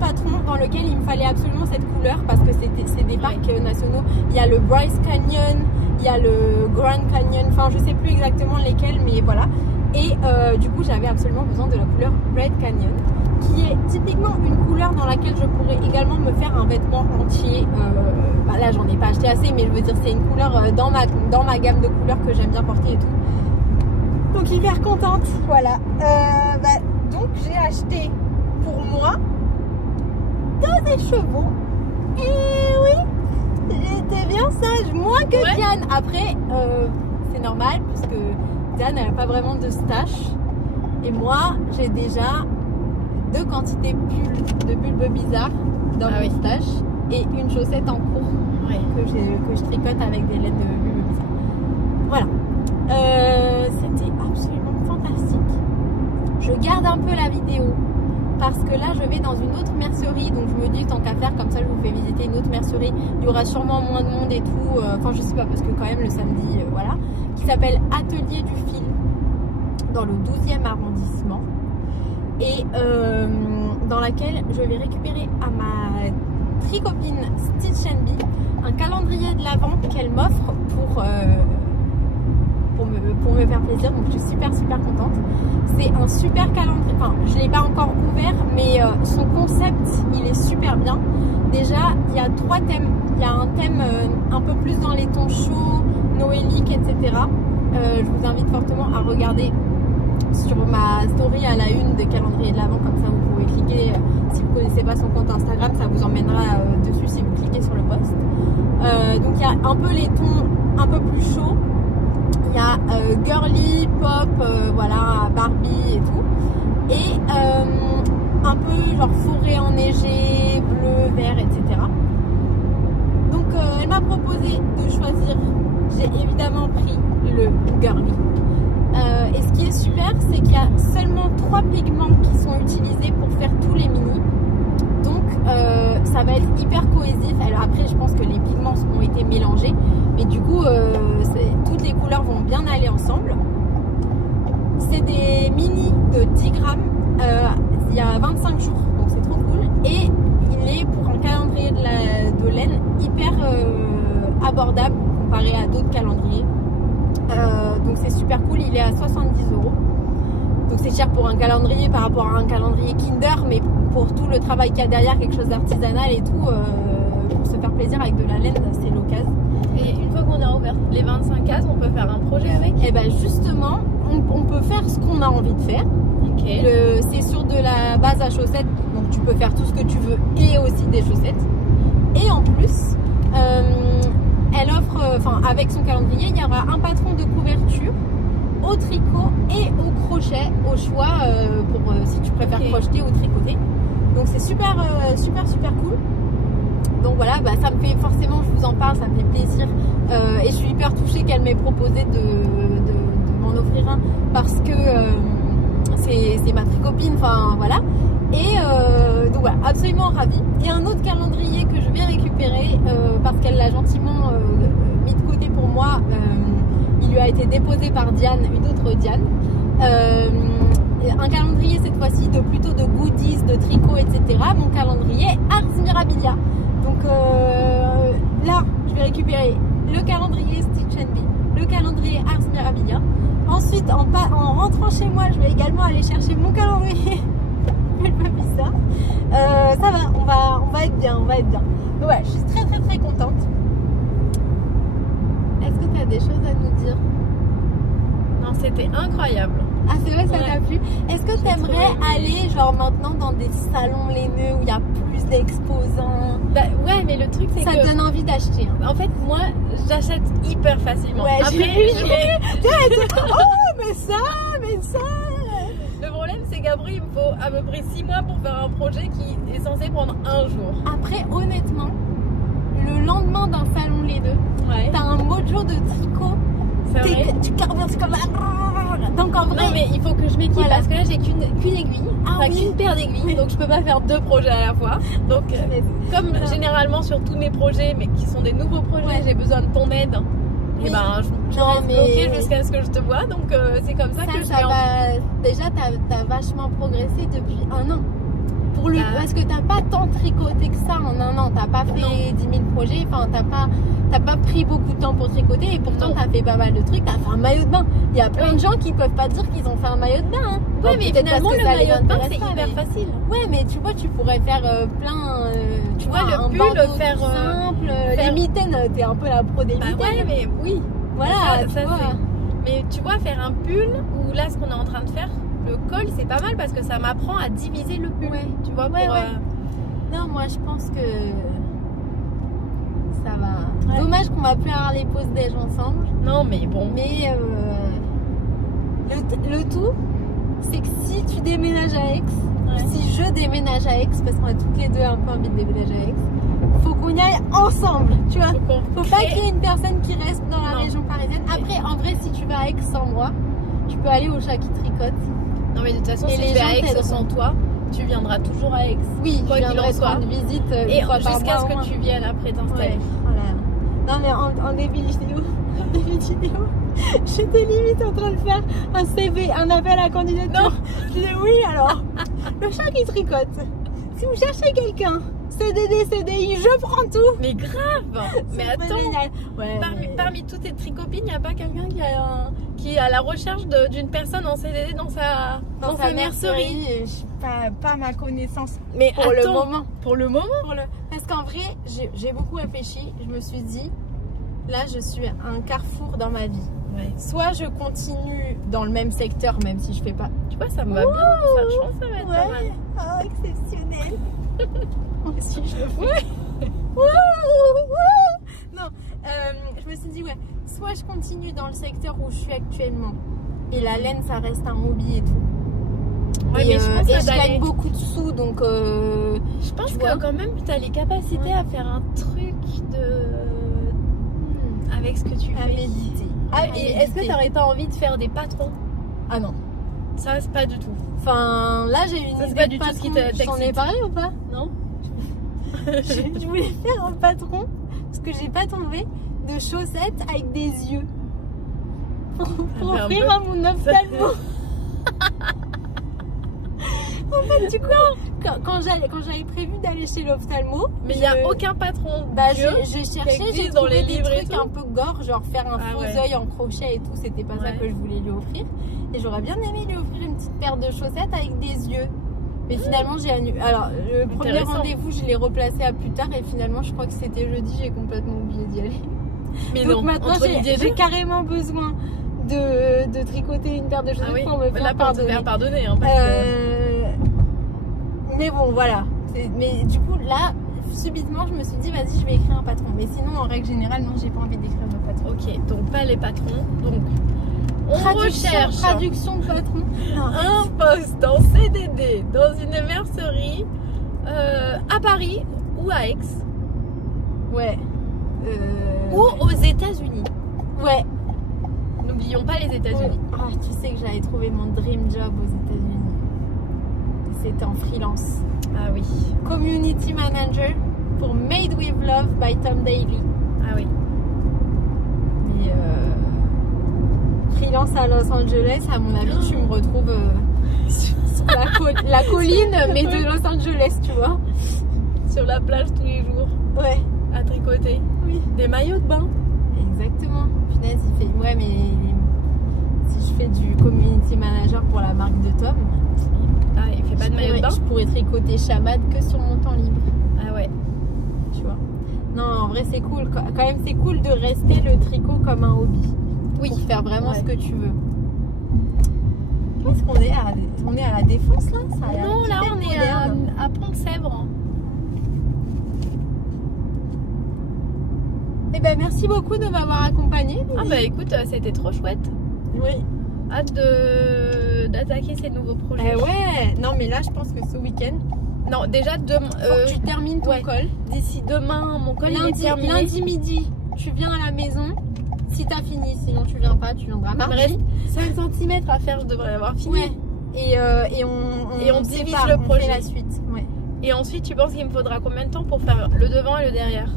patrons dans lesquels il me fallait absolument cette couleur parce que c'est des parcs nationaux. Il y a le Bryce Canyon, il y a le Grand Canyon, enfin je sais plus exactement lesquels, mais voilà. Et du coup j'avais absolument besoin de la couleur Red Canyon qui est typiquement une couleur dans laquelle je pourrais également me faire un vêtement entier. Bah là j'en ai pas acheté assez, mais je veux dire c'est une couleur dans ma gamme de couleurs que j'aime bien porter et tout. Donc hyper contente, voilà. Donc j'ai acheté pour moi 2 écheveaux. Et oui, j'étais bien sage, moins que Diane. Après c'est normal puisque Diane elle n'a pas vraiment de stache et moi j'ai déjà 2 quantités de bulbes bizarres dans mon moustache et une chaussette en cours que je tricote avec des laines de bulbes bizarres. Voilà. C'était absolument fantastique. Je garde un peu la vidéo parce que là je vais dans une autre mercerie, donc je me dis tant qu'à faire, comme ça je vous fais visiter une autre mercerie, il y aura sûrement moins de monde et tout, enfin je sais pas, parce que quand même le samedi, voilà, qui s'appelle Atelier du Fil dans le 12e arrondissement et dans laquelle je vais récupérer à ma tricopine Stitch & Bee un calendrier de l'Avent qu'elle m'offre pour me faire plaisir, donc je suis super contente. C'est un super calendrier, enfin je ne l'ai pas encore ouvert, mais son concept il est super bien. Déjà il y a 3 thèmes, il y a un thème un peu plus dans les tons chauds, noéliques, etc. Je vous invite fortement à regarder sur ma story à la une des calendriers de l'Avent, comme ça vous pouvez cliquer, si vous ne connaissez pas son compte Instagram, ça vous emmènera dessus si vous cliquez sur le post. Donc il y a un peu les tons un peu plus chauds. Il y a girly, pop, voilà, Barbie et tout. Et un peu genre forêt enneigée, bleu, vert, etc. Donc elle m'a proposé de choisir. J'ai évidemment pris le girly. Et ce qui est super, c'est qu'il y a seulement 3 pigments qui sont utilisés pour faire tous les mini. Donc ça va être hyper cohésif. Alors après je pense que les pigments ont été mélangés, mais du coup toutes les couleurs vont bien aller ensemble. C'est des mini de 10 grammes, il y a 25 jours, donc c'est trop cool. Et il est pour un calendrier de laine hyper abordable comparé à d'autres calendriers. Donc c'est super cool, il est à 70 €. Donc c'est cher pour un calendrier par rapport à un calendrier Kinder, mais pour tout le travail qu'il y a derrière, quelque chose d'artisanal et tout, pour se faire plaisir avec de la laine, c'est l'occasion. Et une fois qu'on a ouvert les 25 cases, on peut faire un projet avec? Et ben justement, on peut faire ce qu'on a envie de faire. Okay. C'est sur de la base à chaussettes, donc tu peux faire tout ce que tu veux et aussi des chaussettes. Et en plus, elle offre, enfin avec son calendrier, il y aura un patron de couverture au tricot et au crochet au choix pour si tu préfères crocheter ou tricoter. Donc c'est super cool. Donc voilà, bah, ça me fait forcément, je vous en parle, ça me fait plaisir et je suis hyper touchée qu'elle m'ait proposé de m'en offrir un parce que c'est ma tricopine, enfin voilà. Et donc voilà, absolument ravie. Et un autre calendrier que je vais récupérer parce qu'elle l'a gentiment mis de côté pour moi. Il lui a été déposé par Diane, une autre Diane. Un calendrier cette fois-ci plutôt de goodies, de tricot, etc. Mon calendrier Ars Mirabilia. Donc là, je vais récupérer le calendrier Stitch & Bee, le calendrier Ars Mirabilia. Ensuite, en rentrant chez moi, je vais également aller chercher mon calendrier. Ça va, on va être bien, Donc ouais, je suis très contente. Est-ce que tu as des choses à nous dire? Non, c'était incroyable. Ah c'est vrai, ça t'a plu? Est-ce que tu aimerais aller genre maintenant dans des salons laineux où il y a plus d'exposants? Bah, ouais, mais le truc c'est que... Ça te donne envie d'acheter. Hein. En fait, moi, j'achète hyper facilement. Ouais, après, oh, mais ça Le problème c'est qu'après, il me faut à peu près 6 mois pour faire un projet qui est censé prendre un jour. Après, honnêtement, le lendemain d'un salon laineux, t'as un mojo de tricot. Tu carbures comme donc en vrai, non mais il faut que je m'équipe parce que là j'ai qu'une aiguille, qu'une paire d'aiguilles, donc je peux pas faire 2 projets à la fois. Donc comme généralement sur tous mes projets, mais qui sont des nouveaux projets, j'ai besoin de ton aide. Et ben je reste bloquée jusqu'à ce que je te vois, donc c'est comme ça que ça va. Déjà t'as vachement progressé depuis 1 an. Parce que t'as pas tant tricoté que ça en 1 an, t'as pas fait 10 000 projets, enfin t'as pas pris beaucoup de temps pour tricoter et pourtant t'as fait pas mal de trucs, t'as fait un maillot de bain. Il y a plein de gens qui peuvent pas dire qu'ils ont fait un maillot de bain. Hein. Ouais, mais finalement le maillot de bain c'est hyper facile. Ouais, mais tu vois, tu pourrais faire plein. Tu vois, le pull, faire simple. Les mitaines, t'es un peu la pro des mitaines. Ouais, mais oui. Voilà, ça mais tu vois, faire un pull ou là ce qu'on est en train de faire. Le col c'est pas mal parce que ça m'apprend à diviser le pull, tu vois, Non, moi je pense que ça va. Dommage qu'on va plus avoir les pauses déj ensemble. Non mais bon. Mais le tout c'est que si tu déménages à Aix, si je déménage à Aix, parce qu'on a toutes les deux un peu envie de déménager à Aix, faut qu'on y aille ensemble, tu vois. Faut pas qu'il y ait une personne qui reste dans la région parisienne. Après, en vrai, si tu vas à Aix sans moi, tu peux aller au Chat qui tricote. Non, mais de toute façon, si tu vas à Aix sans toi, tu viendras toujours à Aix. Oui, quoi qu'il en soit. Une visite et jusqu'à ce que tu viennes après t'installer. Voilà. Non, mais en début vidéo, j'étais limite en train de faire un CV, un appel à candidature. Non. Je disais oui, alors, le Chat qui tricote. Si vous cherchez quelqu'un, CDD, CDI, je prends tout. Mais grave. Mais attends, parmi toutes tes tricopines, il n'y a pas quelqu'un qui est à la recherche d'une personne en CDD dans sa mercerie. Pas ma connaissance. Mais pour le moment. Pour le moment. Parce qu'en vrai, j'ai beaucoup réfléchi. Je me suis dit, là, je suis à un carrefour dans ma vie. Ouais. Soit je continue dans le même secteur, même si je fais pas. Tu vois, ça me va bien. Ça, je pense que ça va être pas mal. Oh, exceptionnel. Si je le fais. Non, je me suis dit, soit je continue dans le secteur où je suis actuellement. Et la laine, ça reste un hobby et tout. Ouais, mais je pense que je gagne beaucoup de sous, donc je pense que quand même tu as les capacités à faire un truc avec ce que tu fais. Méditer. Et est-ce que tu n'aurais pas envie de faire des patrons? Ah non. Ça, c'est pas du tout. Enfin, là j'ai une idée pas du de tout ce qui patron. Je t'en ai parlé ou pas? Non. Je voulais faire un patron, parce que j'ai pas trouvé de chaussettes avec des yeux. Pour offrir à mon ophtalmo. En fait, du coup, quand j'avais prévu d'aller chez l'ophtalmo, mais il n'y a aucun patron. J'ai cherché, j'ai dans les livres des trucs un peu gore, genre faire un faux œil en crochet et tout, c'était pas ça que je voulais lui offrir. Et j'aurais bien aimé lui offrir une petite paire de chaussettes avec des yeux. Mais finalement, j'ai annulé. Alors, le premier rendez-vous, je l'ai replacé à plus tard et finalement, je crois que c'était jeudi, j'ai complètement oublié d'y aller. Mais donc non, maintenant, j'ai carrément besoin de tricoter une paire de chaussettes pour me faire pardonner. Hein, mais bon, voilà. Mais du coup, là, subitement, je me suis dit, vas-y, je vais écrire un patron. Mais sinon, en règle générale, non, j'ai pas envie d'écrire un patron. Ok, donc pas les patrons. Donc, on recherche traduction de patron. Un poste en CDD dans une mercerie à Paris ou à Aix. Ouais. Ou aux États-Unis. Ouais. N'oublions pas les États-Unis. Ah, tu sais que j'avais trouvé mon dream job aux États-Unis. C'était en freelance. Ah oui. Community manager pour Made with Love by Tom Daly. Ah oui. Mais freelance à Los Angeles, à mon avis, tu me retrouves sur la colline, mais de Los Angeles, tu vois. Sur la plage tous les jours. Ouais. À tricoter. Oui. Des maillots de bain. Exactement. Punaise, il fait. Ouais, mais si je fais du community manager pour la marque de Tom. Ah, il fait pas de maillot de bain. Je pourrais tricoter chamade que sur mon temps libre. Ah ouais. Tu vois. Non, en vrai, c'est cool. Quand même, c'est cool de rester le tricot comme un hobby. Oui. Pour faire vraiment ce que tu veux. Qu'est-ce qu'on est on est à la Défense là? Non, là on est à Pont-de-Sèvres. Eh ben, merci beaucoup de m'avoir accompagnée. Ah bah écoute, c'était trop chouette. Oui. Hâte d'attaquer ces nouveaux projets. Ouais. Non, mais là, je pense que ce week-end. Non, déjà demain. Faut que tu termines ton col. D'ici demain, mon col est terminé. Lundi midi, tu viens à la maison. Si t'as fini, sinon tu viens pas, tu viendras mardi. Il me reste 5 cm à faire, je devrais avoir fini. Ouais. Et on divise le projet. On fait la suite. Ouais. Et ensuite, tu penses qu'il me faudra combien de temps pour faire le devant et le derrière?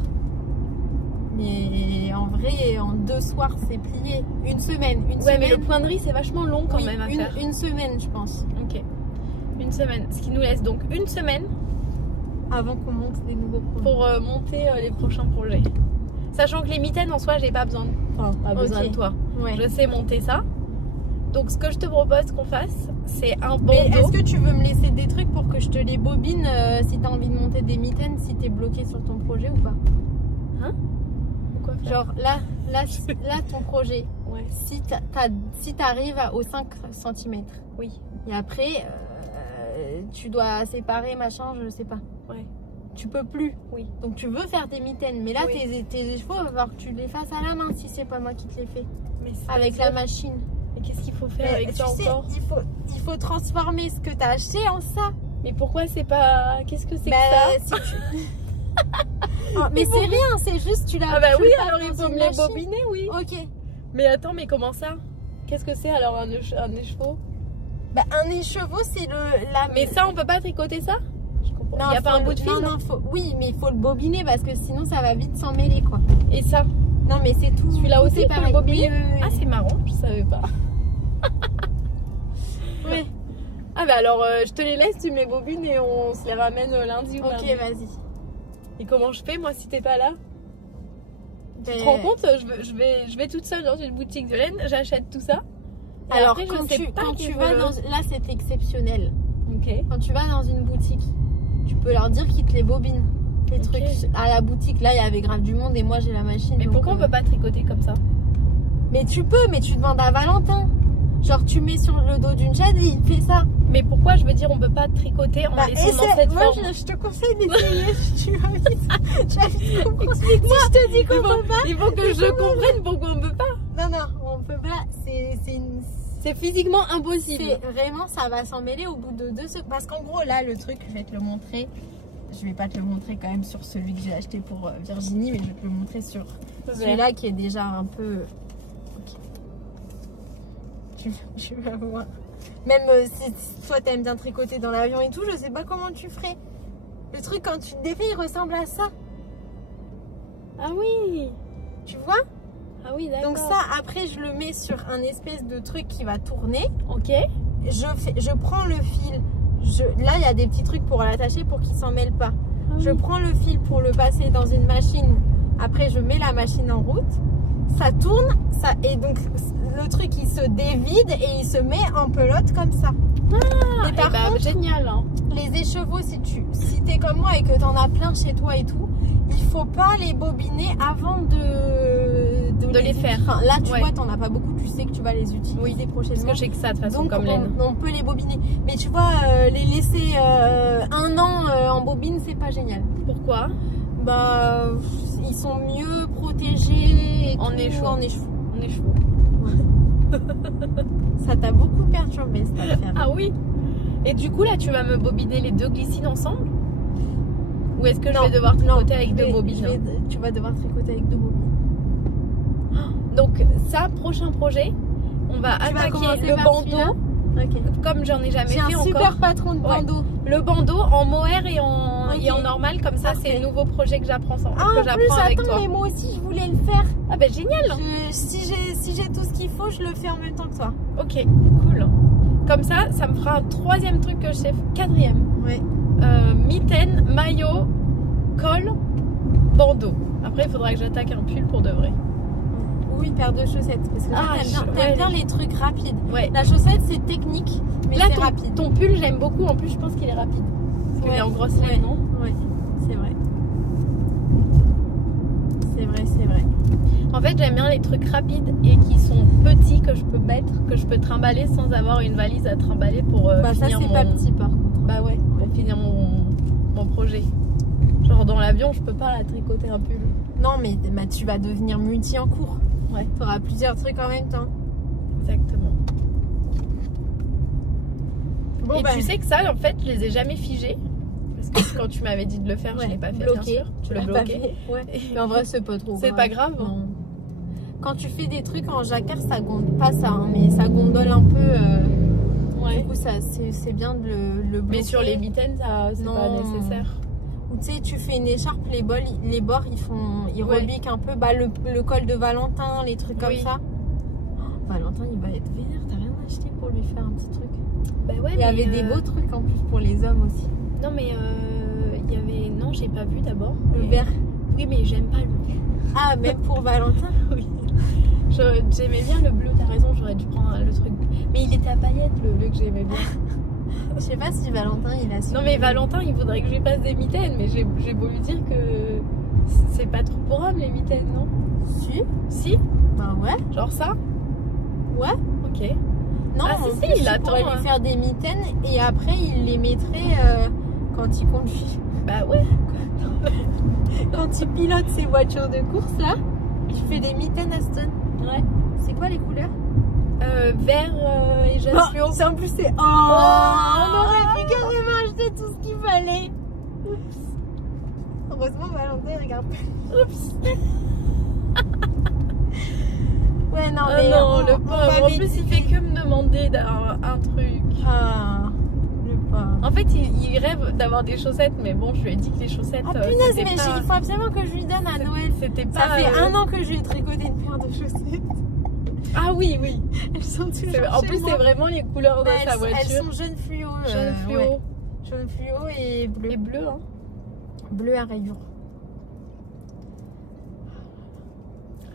Mais en vrai, en 2 soirs, c'est plié. Une semaine. Mais le point de riz, c'est vachement long quand même à faire. Une semaine, je pense. Ok. Une semaine. Ce qui nous laisse donc une semaine. Avant qu'on monte des nouveaux projets. Pour monter les prochains projets. Sachant que les mitaines en soi, j'ai pas besoin de toi. Ouais. Je sais monter ça. Donc ce que je te propose qu'on fasse, c'est un bandeau. Mais est-ce que tu veux me laisser des trucs pour que je te les bobine si t'as envie de monter des mitaines, si t'es bloqué sur ton projet ou pas? Hein? Quoi faire? Genre là ton projet. Ouais. Si t'arrives aux 5 cm. Oui. Et après, tu dois séparer, machin, je sais pas. Ouais. Tu peux plus. Oui. Donc tu veux faire tes mitaines. Mais là, tes chevaux, il va falloir que tu les fasses à la main si c'est pas moi qui te les fais. Mais avec la machine. Et qu'est-ce qu'il faut faire avec ça encore? Il faut transformer ce que tu as acheté en ça. Mais pourquoi c'est pas... Qu'est-ce que c'est que ça mais c'est rien, c'est juste tu l'as... Ah bah oui, alors il faut me les bobiner, oui. Ok. Mais attends, mais comment ça? Qu'est-ce que c'est alors un écheveau? Bah un écheveau, c'est la... Mais ça, on peut pas tricoter ça? Je comprends. Non, il n'y a pas un bout de fil? Non, oui, mais il faut le bobiner parce que sinon ça va vite s'en mêler, quoi. Et ça? Non, mais c'est tout. Celui-là aussi, c'est pareil. bobiner. Ah, c'est marrant, je savais pas. Ouais. Ah bah alors, je te les laisse, tu me les bobines et on se les ramène lundi ou lundi. Ok, vas-y. Et comment je fais, moi, si t'es pas là? Tu te rends compte, je vais toute seule dans une boutique de laine, j'achète tout ça. Alors, après, quand tu vas dans... Là, c'est exceptionnel. Ok. Quand tu vas dans une boutique, tu peux leur dire qu'ils te les bobinent. Les trucs. À la boutique, là, il y avait grave du monde et moi, j'ai la machine. Mais pourquoi on peut pas tricoter comme ça? Mais tu peux, mais tu demandes à Valentin. Genre, tu mets sur le dos d'une chaise et il fait ça. Mais pourquoi, je veux dire, on peut pas tricoter en laissant dans cette forme? Moi, je te conseille d'essayer si tu vas vite comprendre. Explique-moi. Si je te dis qu'on peut pas. Il faut que je comprenne pourquoi on peut pas. Non, on peut pas. C'est physiquement impossible. Vraiment, ça va s'en mêler au bout de 2 secondes. Parce qu'en gros, là, le truc, je vais te le montrer. Je vais pas te le montrer quand même sur celui que j'ai acheté pour Virginie, mais je vais te le montrer sur celui-là qui est déjà un peu... Ok. Tu vas voir. Même si toi t'aimes bien tricoter dans l'avion et tout, je sais pas comment tu ferais. Le truc quand tu te défais, il ressemble à ça. Ah oui. Tu vois? Ah oui, d'accord. Donc ça, après, je le mets sur un espèce de truc qui va tourner. Ok. Je prends le fil. Là, il y a des petits trucs pour l'attacher pour qu'il s'en mêle pas. Ah, je prends le fil pour le passer dans une machine. Après, je mets la machine en route. Ça tourne. Et donc, le truc, il se dévide et il se met en pelote comme ça. Ah, et par contre, génial. Hein. Les écheveaux, si t'es comme moi et que t'en as plein chez toi et tout, il faut pas les bobiner avant de les faire. Enfin, là, tu vois, t'en as pas beaucoup, tu sais que tu vas les utiliser prochainement. Parce que j'ai que ça de toute façon. Donc, comme laine. On peut les bobiner. Mais tu vois, les laisser 1 an en bobine, c'est pas génial. Pourquoi? Bah, ils sont mieux protégés et en écheveau. En écheveau. Ouais. Ça t'a beaucoup perturbé cette affaire. Ah oui. Et du coup, là, tu vas me bobiner les 2 glycines ensemble? Ou est-ce que je vais devoir tricoter avec 2 bobines? Tu vas devoir tricoter avec 2 bobines. Donc ça, prochain projet, on va attaquer le bandeau. Okay. Comme j'en ai jamais fait encore. J'ai un super patron de bandeau. Ouais. Le bandeau en mohair et en normal, comme ça, c'est le nouveau projet que j'apprends avec toi. Mais moi aussi, je voulais le faire. Ah ben génial. Si j'ai tout ce qu'il faut, je le fais en même temps que toi. Ok, cool. Comme ça me fera un 3e truc que je sais, 4e. Ouais. Mitaine, maillot, col, bandeau. Après, il faudra que j'attaque un pull pour de vrai. Oui, paire de chaussettes. Parce que t'aimes bien les trucs rapides. Ouais. La chaussette, c'est technique, mais c'est rapide. Ton pull, j'aime beaucoup. En plus, je pense qu'il est rapide. Parce qu'il est en grosse laine, non? Oui, c'est vrai. C'est vrai. En fait, j'aime bien les trucs rapides et qui sont petits, que je peux mettre, que je peux trimballer sans avoir une valise à trimballer pour finir ça, c'est pas petit, par contre. Bah ouais, pour finir mon projet. Genre dans l'avion, je peux pas la tricoter un pull. Non, mais tu vas devenir multi en cours. Ouais. Tu auras plusieurs trucs en même temps. Exactement. Bon, et tu sais que ça, en fait, je les ai jamais figés. Parce que quand tu m'avais dit de le faire, je l'ai pas fait, bien sûr. Tu l'as bloqué. Ouais. Mais en vrai, c'est pas trop grave. C'est pas grave. Non. Quand tu fais des trucs en jacquard, ça gondole pas ça, hein, mais ça gondole un peu. Ouais. Du coup, c'est bien de le bloquer. Mais sur les mitaines, c'est pas nécessaire. Ou tu sais, tu fais une écharpe, les bords, ils rebiquent un peu. Bah, le col de Valentin, les trucs comme ça. Oh, Valentin, il va être vénère. T'as rien acheté pour lui faire un petit truc? Bah ouais, il y avait des beaux trucs en plus pour les hommes aussi. Non, mais il y avait... Non, j'ai pas vu d'abord. Le vert. Oui, mais j'aime pas le bleu. Ah, même pour Valentin? Oui. J'aimais bien le bleu, t'as raison, j'aurais dû prendre le truc. Mais il était à paillettes, le bleu que j'aimais bien. Je sais pas si Valentin il a su. Non, mais Valentin, il faudrait que je lui passe des mitaines, mais j'ai beau lui dire que c'est pas trop pour homme les mitaines, non? Si? Bah ouais. Genre ça? Ouais. Ok. Non, si, il attend. pourrait lui faire des mitaines et après il les mettrait quand il conduit. Bah ouais. Quand il pilote ses voitures de course là, il fait des mitaines Aston. Ouais. C'est quoi les couleurs? Vert et jaune fluo. C'est en plus c'est... Oh, on aurait pu carrément acheter tout ce qu'il fallait. Oups. Heureusement Valentin regarde pas. Oups. Ouais non Oh mais non, le on pauvre. En plus, il fait que me demander un truc. Ah, le pauvre. En fait, il rêve d'avoir des chaussettes, mais bon, je lui ai dit que les chaussettes. Ah punaise, mais pas... il faut absolument que je lui donne à Noël. C'était pas. Ça fait 1 an que je lui ai tricoté une paire de chaussettes. Ah oui, oui. Elles sont toujours En chez plus, moi. c'est vraiment les couleurs de sa voiture. Elles sont jaune fluo. Jaune fluo. Ouais. Jaune fluo et bleu. Et bleu, hein. Bleu à rayures.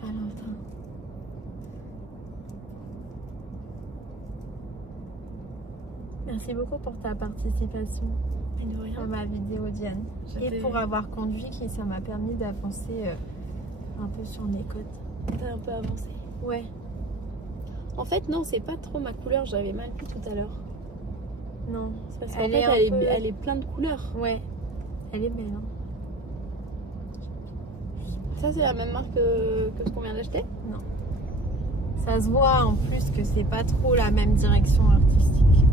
Valentin. Merci beaucoup pour ta participation à ma vidéo, Diane. Et pour avoir conduit, ça m'a permis d'avancer un peu sur mes côtes. T'as un peu avancé. Ouais. En fait, non, c'est pas trop ma couleur. J'avais mal vu tout à l'heure. Non. C'est parce qu'en fait, elle est pleine de couleurs. Ouais. Elle est belle, hein. Ça, c'est la même marque que ce qu'on vient d'acheter? Non. Ça se voit en plus que c'est pas trop la même direction artistique.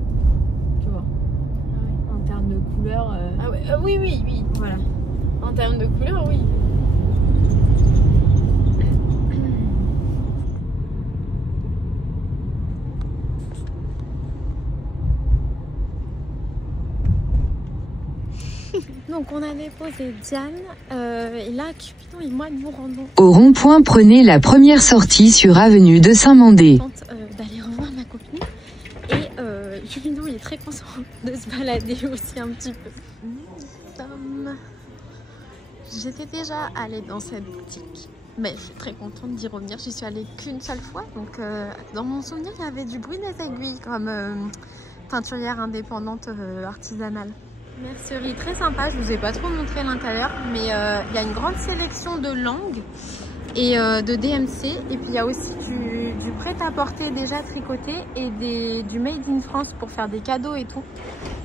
Tu vois. Ah ouais. En termes de couleurs. Ah ouais. Oui, oui, oui. Voilà. En termes de couleurs, oui. Donc on a déposé Diane et là Cupidon et moi nous rendons au rond-point. Prenez la première sortie sur avenue de Saint-Mandé. D'aller revoir ma copine et Cupidon il est très content de se balader aussi un petit peu. J'étais déjà allée dans cette boutique mais je suis très contente d'y revenir. J'y suis allée qu'une seule fois donc dans mon souvenir il y avait du bruit des aiguilles comme teinturière indépendante artisanale. Mercerie très sympa, je vous ai pas trop montré l'intérieur mais il y a une grande sélection de langues et de DMC et puis il y a aussi du prêt-à-porter déjà tricoté et du made in France pour faire des cadeaux et tout.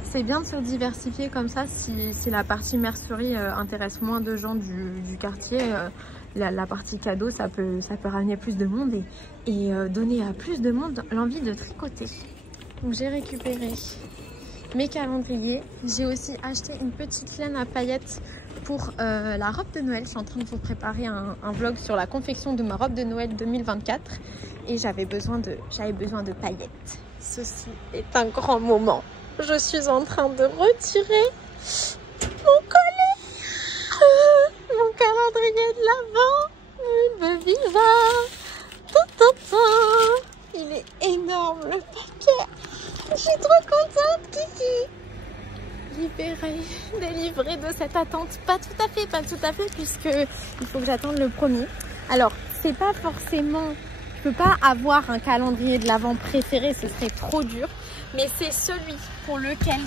C'est bien de se diversifier comme ça si la partie mercerie intéresse moins de gens du quartier. La partie cadeau ça peut ramener plus de monde et donner à plus de monde l'envie de tricoter. Donc j'ai récupéré mes calendriers. J'ai aussi acheté une petite laine à paillettes pour la robe de Noël. Je suis en train de vous préparer un vlog sur la confection de ma robe de Noël 2024 et j'avais besoin de paillettes. Ceci est un grand moment. Je suis en train de retirer mon collet, mon calendrier de l'Avent, le visa. Il est énorme le paquet. Je suis trop contente, Kiki. Libérée, délivrée de cette attente. Pas tout à fait, puisque il faut que j'attende le premier. Alors, c'est pas forcément... Je peux pas avoir un calendrier de l'Avent préféré, ce serait trop dur. Mais c'est celui pour lequel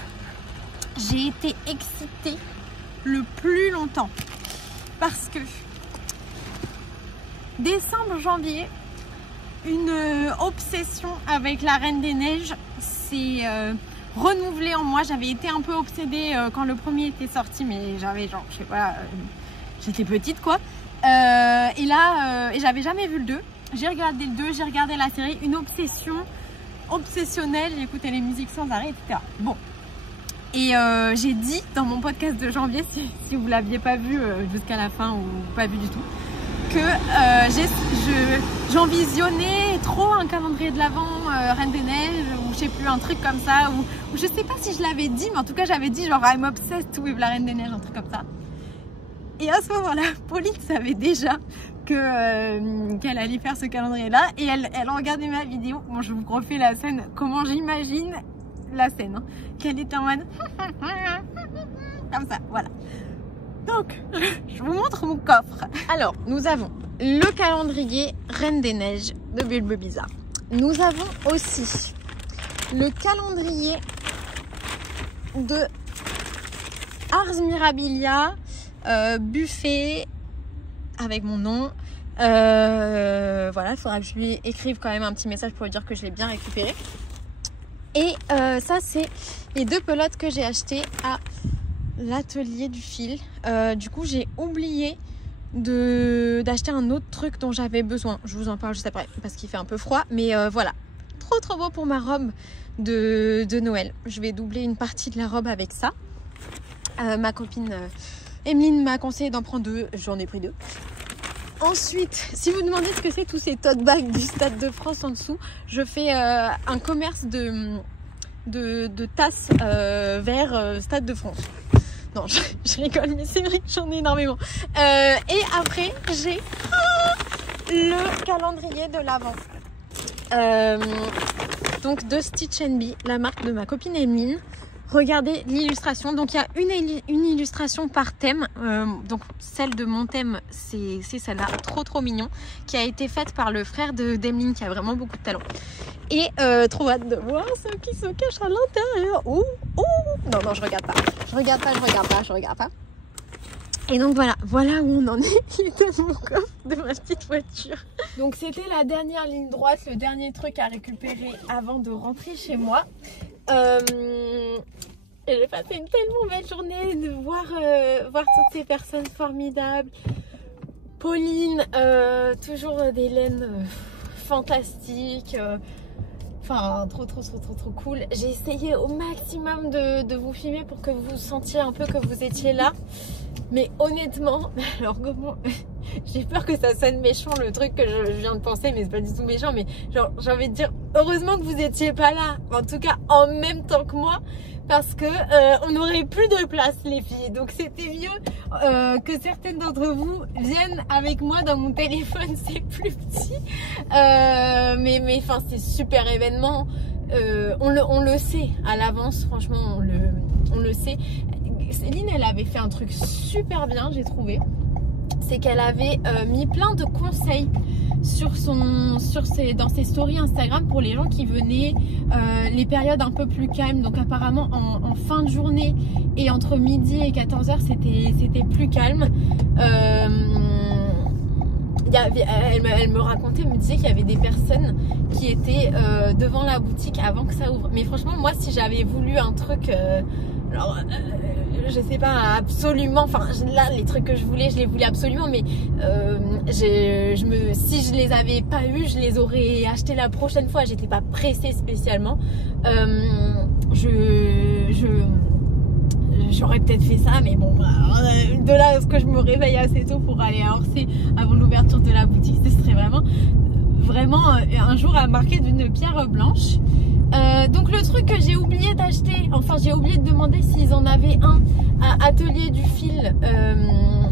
j'ai été excitée le plus longtemps. Parce que décembre, janvier, une obsession avec la Reine des Neiges s'est renouvelée en moi. J'avais été un peu obsédée quand le premier était sorti, mais j'avais genre, je sais pas, j'étais petite quoi. Et là, j'avais jamais vu le 2. J'ai regardé le 2, j'ai regardé la série, une obsession obsessionnelle, j'ai écouté les musiques sans arrêt, etc. Bon. Et j'ai dit dans mon podcast de janvier, si vous l'aviez pas vu jusqu'à la fin ou pas vu du tout, que j'envisionnais trop un calendrier de l'Avent Reine des Neiges ou je sais plus, un truc comme ça, ou je sais pas si je l'avais dit, mais en tout cas j'avais dit genre I'm obsessed with la Reine des Neiges, un truc comme ça. Et à ce moment-là, Pauline savait déjà qu'elle allait faire ce calendrier là et elle regardait ma vidéo. Bon, je vous refais la scène, comment j'imagine la scène, hein. Qu'elle était en mode comme ça, voilà. Donc, je vous montre mon coffre. Alors, nous avons le calendrier Reine des Neiges de Bulbe Bizarre. Nous avons aussi le calendrier de Ars Mirabilia, buffet avec mon nom. Voilà, il faudra que je lui écrive quand même un petit message pour lui dire que je l'ai bien récupéré. Et ça, c'est les 2 pelotes que j'ai achetées à l'atelier du fil. Du coup, j'ai oublié d'acheter un autre truc dont j'avais besoin. Je vous en parle juste après parce qu'il fait un peu froid. Mais voilà, trop beau pour ma robe de Noël. Je vais doubler une partie de la robe avec ça. Ma copine Emeline m'a conseillé d'en prendre 2, j'en ai pris 2. Ensuite, si vous demandez ce que c'est tous ces tote bags du Stade de France en dessous, je fais un commerce de tasses vers Stade de France. Non, je rigole, mais c'est vrai que j'en ai énormément. Et après, j'ai le calendrier de l'Avent. Donc de Stitch & Bee, la marque de ma copine Emeline. Regardez l'illustration. Donc il y a une illustration par thème. Donc celle de mon thème, c'est celle-là, trop mignon, qui a été faite par le frère d'Emeline, qui a vraiment beaucoup de talent. Et trop hâte de voir ce qui se cache à l'intérieur. Non, je regarde pas. Et donc voilà où on en est. Il est dans mon coffre de ma petite voiture. Donc c'était la dernière ligne droite, le dernier truc à récupérer avant de rentrer chez moi. J'ai passé une tellement belle journée de voir toutes ces personnes formidables. Pauline, toujours des laines fantastiques. Enfin, trop cool. J'ai essayé au maximum de vous filmer pour que vous sentiez un peu que vous étiez là. Mais honnêtement, alors comment... J'ai peur que ça sonne méchant le truc que je viens de penser, mais c'est pas du tout méchant. Mais genre, j'ai envie de dire, heureusement que vous étiez pas là. En tout cas, en même temps que moi. Parce que on n'aurait plus de place, les filles. Donc c'était mieux que certaines d'entre vous viennent avec moi dans mon téléphone. C'est plus petit, mais enfin c'est super événement. On le sait à l'avance, franchement on le sait. Céline, elle avait fait un truc super bien, j'ai trouvé. C'est qu'elle avait mis plein de conseils dans ses stories Instagram pour les gens qui venaient les périodes un peu plus calmes. Donc apparemment en fin de journée et entre midi et 14h c'était plus calme. Elle me racontait, elle me disait qu'il y avait des personnes qui étaient devant la boutique avant que ça ouvre. Mais franchement moi si j'avais voulu un truc je sais pas absolument, enfin là les trucs que je voulais je les voulais absolument, mais si je les avais pas eu je les aurais achetés la prochaine fois. J'étais pas pressée spécialement. J'aurais peut-être fait ça, mais bon, de là à ce que je me réveille assez tôt pour aller à Orsay avant l'ouverture de la boutique, ce serait vraiment un jour à marquer d'une pierre blanche. Donc le truc que j'ai oublié d'acheter, enfin j'ai oublié de demander s'ils en avaient un à Atelier du Fil,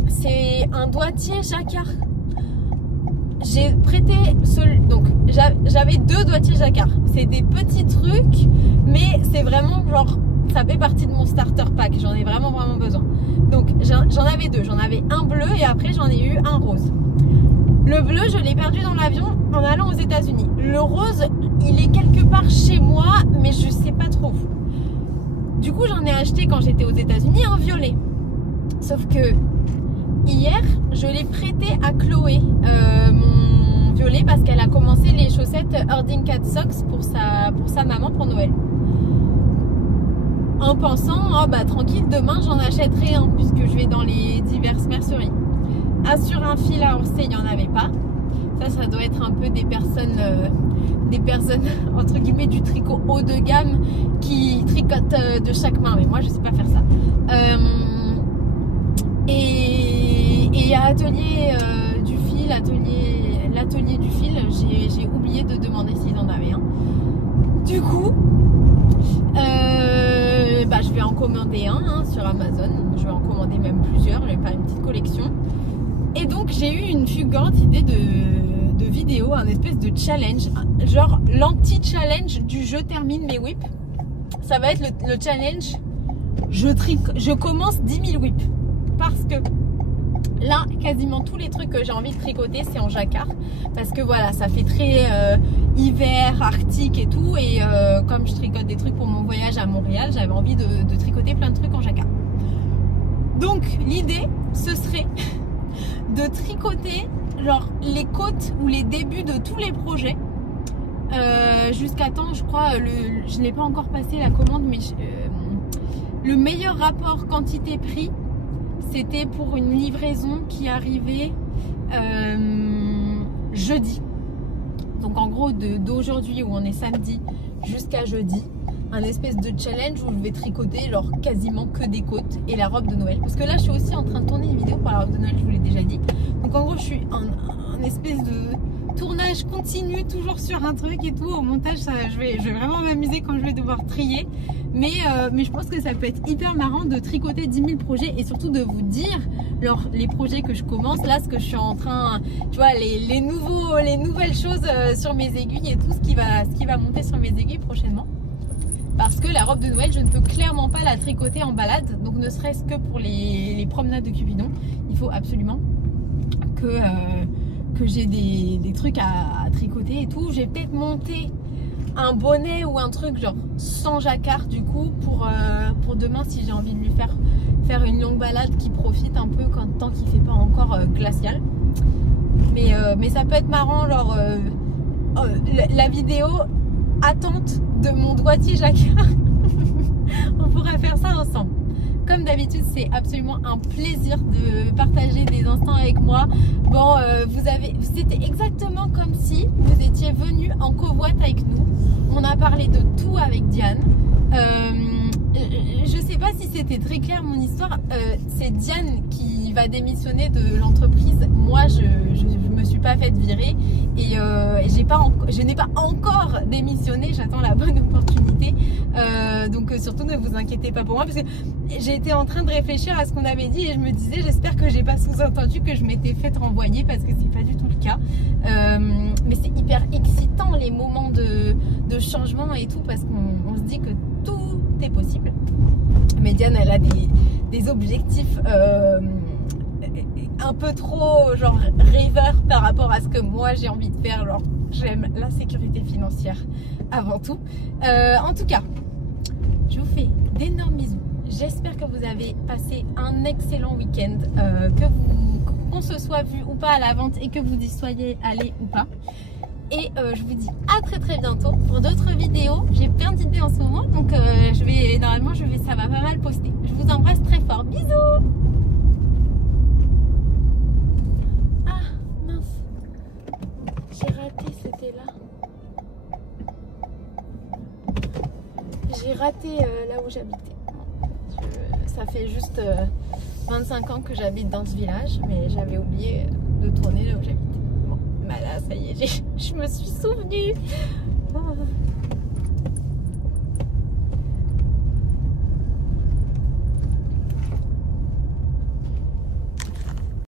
c'est un doigtier jacquard. J'ai prêté donc j'avais 2 doigtiers jacquard. C'est des petits trucs, mais c'est vraiment genre ça fait partie de mon starter pack. J'en ai vraiment besoin. Donc j'en avais 2. J'en avais un bleu et après j'en ai eu un rose. Le bleu, je l'ai perdu dans l'avion en allant aux États-Unis. Le rose, il est quelque part chez moi, mais je sais pas trop où. Du coup, j'en ai acheté quand j'étais aux États-Unis un violet. Sauf que hier, je l'ai prêté à Chloé, mon violet, parce qu'elle a commencé les chaussettes Herding Cat Socks pour sa maman pour Noël. En pensant, oh bah tranquille, demain j'en achèterai un puisque je vais dans les diverses merceries. Sur un fil à Orsay, il n'y en avait pas. Ça doit être un peu des personnes entre guillemets du tricot haut de gamme qui tricotent de chaque main. Mais moi, je sais pas faire ça. Et à Atelier du Fil, l'atelier du Fil, j'ai oublié de demander s'ils en avaient un. Du coup, je vais en commander un sur Amazon. Je vais en commander même plusieurs. Je vais faire une petite collection. Et donc j'ai eu une fulgurante idée de vidéo, un espèce de challenge, genre l'anti-challenge du je termine mes whips. Ça va être le challenge je commence 10 000 whips. Parce que là, quasiment tous les trucs que j'ai envie de tricoter, c'est en jacquard. Parce que voilà, ça fait très hiver, arctique et tout. Et comme je tricote des trucs pour mon voyage à Montréal, j'avais envie de tricoter plein de trucs en jacquard. Donc l'idée, ce serait de tricoter genre les côtes ou les débuts de tous les projets jusqu'à temps, je crois, je n'ai pas encore passé la commande, mais le meilleur rapport quantité-prix, c'était pour une livraison qui arrivait jeudi. Donc en gros d'aujourd'hui où on est samedi jusqu'à jeudi, un espèce de challenge où je vais tricoter genre quasiment que des côtes et la robe de Noël. Parce que là je suis aussi en train de tourner une vidéo pour la robe de Noël, je vous l'ai déjà dit. Donc en gros je suis en espèce de tournage continu, toujours sur un truc et tout. Au montage je vais vraiment m'amuser quand je vais devoir trier. Mais je pense que ça peut être hyper marrant de tricoter 10 000 projets et surtout de vous dire les projets que je commence. Là ce que je suis en train, tu vois, les nouvelles choses sur mes aiguilles et tout ce qui va monter sur mes aiguilles prochainement. Parce que la robe de Noël, je ne peux clairement pas la tricoter en balade. Donc ne serait-ce que pour les promenades de Cupidon, il faut absolument que j'ai des trucs à tricoter et tout. J'ai peut-être monté un bonnet ou un truc genre sans jacquard du coup pour demain si j'ai envie de lui faire une longue balade qui profite un peu tant qu'il fait pas encore glacial. Mais ça peut être marrant, genre la vidéo attente de mon doigtier jacquard. On pourrait faire ça ensemble. Comme d'habitude, c'est absolument un plaisir de partager des instants avec moi. Bon, c'était exactement comme si vous étiez venus en covoite avec nous. On a parlé de tout avec Diane. Je sais pas si c'était très clair mon histoire. C'est Diane qui va démissionner de l'entreprise. Moi, je me suis pas faite virer et je n'ai pas encore démissionné. J'attends la bonne opportunité. Donc surtout ne vous inquiétez pas pour moi parce que j'ai été en train de réfléchir à ce qu'on avait dit et je me disais j'espère que j'ai pas sous-entendu que je m'étais fait renvoyer parce que c'est pas du tout le cas. Mais c'est hyper excitant les moments de changement et tout parce qu'on se dit que tout est possible. Mais Diane elle a des objectifs un peu trop genre rêveurs par rapport à ce que moi j'ai envie de faire. Genre j'aime la sécurité financière avant tout. En tout cas, je vous fais d'énormes bisous. J'espère que vous avez passé un excellent week-end, qu'on se soit vu ou pas à la vente et que vous y soyez allé ou pas. Et je vous dis à très bientôt pour d'autres vidéos. J'ai plein d'idées en ce moment, donc ça va pas mal poster. Je vous embrasse très fort. Bisous. Ah mince, j'ai raté, c'était là. J'ai raté là où j'habitais. Ça fait juste 25 ans que j'habite dans ce village, mais j'avais oublié de tourner là où j'habitais. Bon, bah là, ça y est, je me suis souvenue.